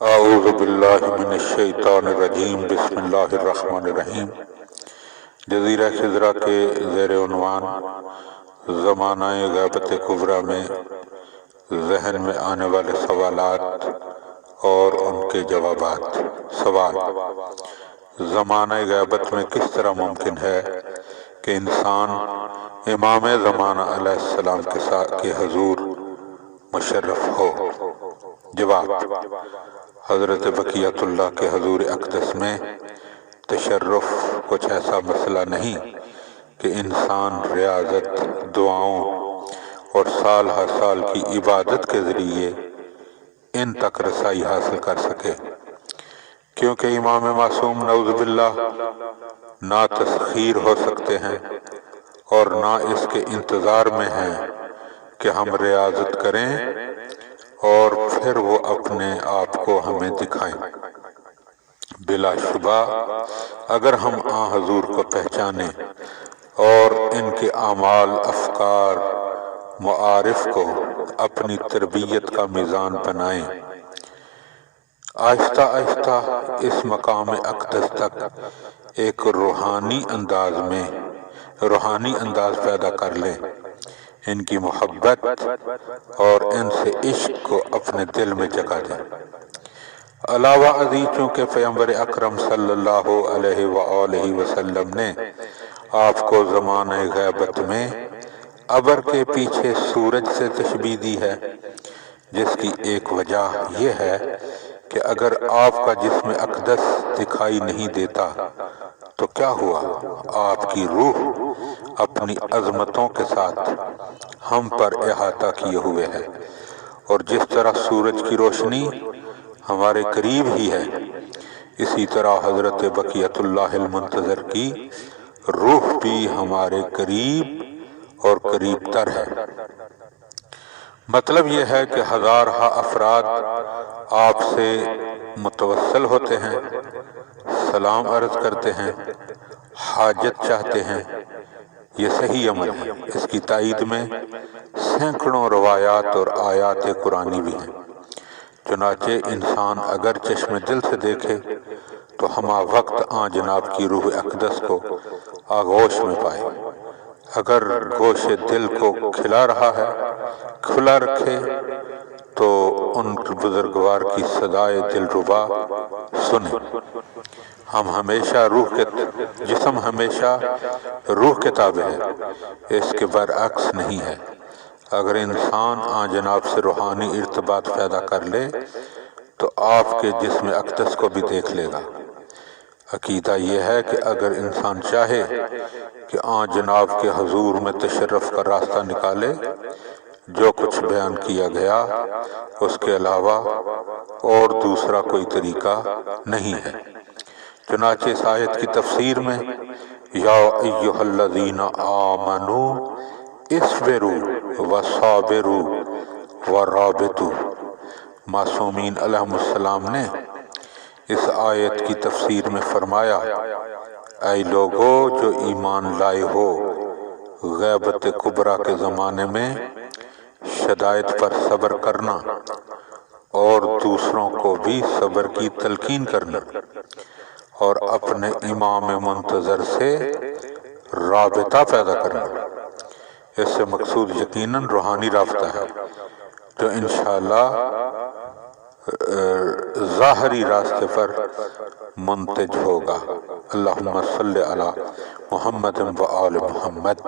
اعوذ باللہ من الشیطان الرجیم بسم اللہ الرحمن الرحیم۔ جزیرہ خضرہ کے زیر عنوان زمانہ غیبت کبریٰ میں ذہن میں آنے والے سوالات اور ان کے جوابات۔ سوال: زمانہ غیبت میں کس طرح ممکن ہے کہ انسان امام زمانہ علیہ السلام کے حضور مشرف ہو؟ جواب: حضرت بقیت اللہ کے حضور اقدس میں تشرف کچھ ایسا مسئلہ نہیں کہ انسان ریاضت، دعاؤں اور سال ہر سال کی عبادت کے ذریعے ان تک رسائی حاصل کر سکے، کیونکہ امام معصوم نعوذ باللہ نہ تسخیر ہو سکتے ہیں اور نہ اس کے انتظار میں ہیں کہ ہم ریاضت کریں اور پھر وہ اپنے آپ کو ہمیں دکھائیں۔ بلا شبہ اگر ہم حضور کو پہچانیں اور ان کے اعمال، افکار، معارف کو اپنی تربیت کا میزان بنائیں، آہستہ آہستہ اس مقام اقدس تک ایک روحانی انداز پیدا کر لیں، ان کی محبت اور ان سے عشق کو اپنے دل میں جگہ دیں۔ علاوہ ازیں چونکہ پیغمبر اکرم صلی اللہ علیہ وآلہ وسلم نے آپ کو زمانہ غیبت میں ابر کے پیچھے سورج سے تشبیہ دی ہے، جس کی ایک وجہ یہ ہے کہ اگر آپ کا جسم اقدس دکھائی نہیں دیتا تو کیا ہوا؟ آپ کی روح اپنی عظمتوں کے ساتھ ہم پر احاطہ کیے ہوئے ہے، اور جس طرح سورج کی روشنی ہمارے قریب ہی ہے، اسی طرح حضرت بقیت اللہ المنتظر کی روح بھی ہمارے قریب اور قریب تر ہے۔ مطلب یہ ہے کہ ہزارہا افراد آپ سے متوسل ہوتے ہیں، سلام عرض کرتے ہیں، حاجت چاہتے ہیں۔ یہ صحیح عمل ہے۔ اس کی تائید میں سینکڑوں روایات اور آیات قرآنی بھی ہیں۔ چنانچہ انسان اگر چشم دل سے دیکھے تو ہمہ وقت جناب کی روح اقدس کو آغوش میں پائے۔ اگر گوش دل کو کھلا رکھے تو ان بزرگوار کی صدائے دلربا سنیں۔ جسم ہمیشہ روح کے تابع ہے، اس کے برعکس نہیں ہے۔ اگر انسان جناب سے روحانی ارتباط پیدا کر لے تو آپ کے جسم اقدس کو بھی دیکھ لے گا۔ عقیدہ یہ ہے کہ اگر انسان چاہے کہ جناب کے حضور میں تشرف کا راستہ نکالے، جو کچھ بیان کیا گیا اس کے علاوہ اور دوسرا کوئی طریقہ نہیں ہے۔ چنانچہ اس آیت کی تفسیر میں یا ایھا الذین آمنوا اصبروا وصابروا ورابطوا، معصومین علیہم السلام نے اس آیت کی تفسیر میں فرمایا: اے لوگو جو ایمان لائے ہو، غیبت کبریٰ کے زمانے میں شدائد پر صبر کرنا اور دوسروں کو بھی صبر کی تلقین کرنا اور اپنے امام منتظر سے رابطہ پیدا کرنا۔ اس سے مقصود یقیناً روحانی رابطہ ہے جو انشاءاللہ ظاہری راستے پر منتج ہوگا۔ اللہم صلی علی محمد و آل محمد۔